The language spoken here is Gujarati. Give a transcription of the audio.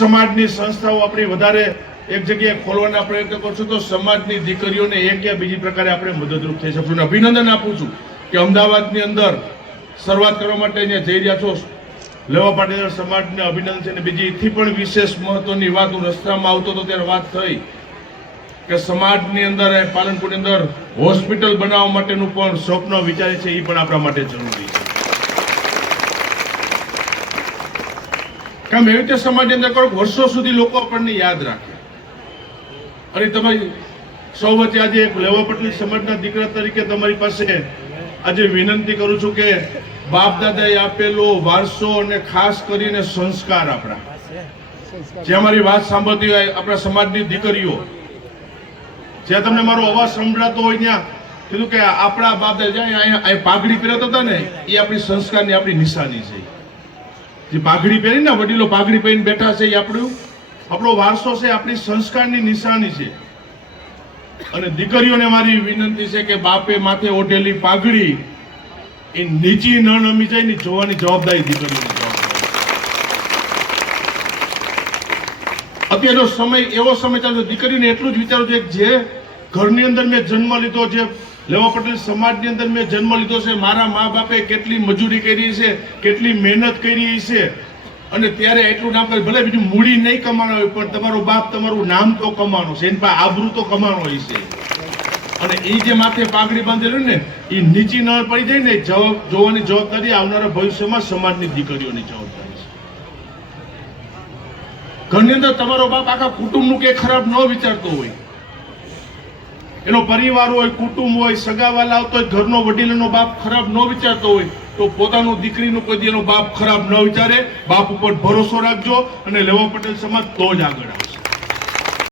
સમાજની સંસ્થાઓ આપણી વધારે એક જગ્યાએ ખોલવાના પ્રયત્ન કરશું તો સમાજની દીકરીઓને એક યા બીજી પ્રકારે આપણે મદદરૂપ થઈ શકશું. અભિનંદન આપું છું કે અમદાવાદની અંદર શરૂઆત કરવા માટે અહીંયા જઈ રહ્યા છો. લેવા પાટીદાર સમાજને અભિનંદન છે. અને બીજી એથી પણ વિશેષ મહત્વની વાત, હું રસ્તામાં આવતો હતો ત્યારે વાત થઈ કે સમાજની અંદર પાલનપુરની અંદર હોસ્પિટલ બનાવવા માટેનું પણ સ્વપ્ન વિચારે છે. એ પણ આપણા માટે જરૂરી છે. કામ એવી રીતે સમાજની અંદર કરો વર્ષો સુધી લોકો આપણને યાદ રાખે. અને તમારી સૌ વચ્ચે આજે એક લેવા પટેલ સમાજના દીકરા તરીકે તમારી પાસે આજે વિનંતી કરું છું કે બાપ દાદાએ આપેલો વારસો અને ખાસ કરીને સંસ્કાર આપણા, જે અમારી વાત સાંભળતી હોય આપણા સમાજની દીકરીઓ, જ્યાં તમને મારો અવાજ સંભળાતો હોય ત્યાં કીધું કે આપણા બાપ દાદા અહીંયા પાઘડી પહેરતા હતા ને, એ આપણી સંસ્કારની આપણી નિશાની છે. જે પાઘડી પહેરી ને વડીલો પાઘડી પહેરીને બેઠા છે, એ આપણો વારસો છે, આપણી સંસ્કારની નિશાની છે. અને દીકરીઓને મારી વિનંતી છે કે બાપે માથે ઓઢેલી પાઘડી એ નીચી ન નમી જાય ને જોવાની જવાબદારી દીકરીઓની જવાબદારી. અત્યારનો સમય એવો સમય ચાલતો, દીકરીને એટલું જ વિચારું છું કે જે ઘરની અંદર મેં જન્મ લીધો, જે લેવા પટેલ સમાજની અંદર મેં જન્મ લીધો છે, મારા મા બાપે કેટલી મજૂરી કરી છે, કેટલી મહેનત કરી છે, અને ત્યારે એટલું નામ કરે. ભલે બીજું મૂડી નહીં કમાણો હોય પણ તમારો બાપ તમારું નામ તો કમાણો છે, એની પાસે આબરૂ તો કમાણો હોય છે. અને એ જે માથે પાઘડી બાંધેલું ને એ નીચી ન પડી જાય ને, જોવાની જવાબદારી આવનારા ભવિષ્યમાં સમાજની દીકરીઓની જવાબદારી છે. ઘરની અંદર તમારો બાપ આખા કુટુંબનું કે ખરાબ ન વિચારતો હોય, એનો પરિવાર હોય, કુટુંબ હોય, સગાવાલા આવતો હોય, ઘરનો વડીલોનો બાપ ખરાબ ન વિચારતો હોય, તો પોતાનું દીકરીનું કોઈ એનો બાપ ખરાબ ન વિચારે. બાપ ઉપર ભરોસો રાખજો અને લેવા પટેલ સમાજ તો જ આગળ આવશે.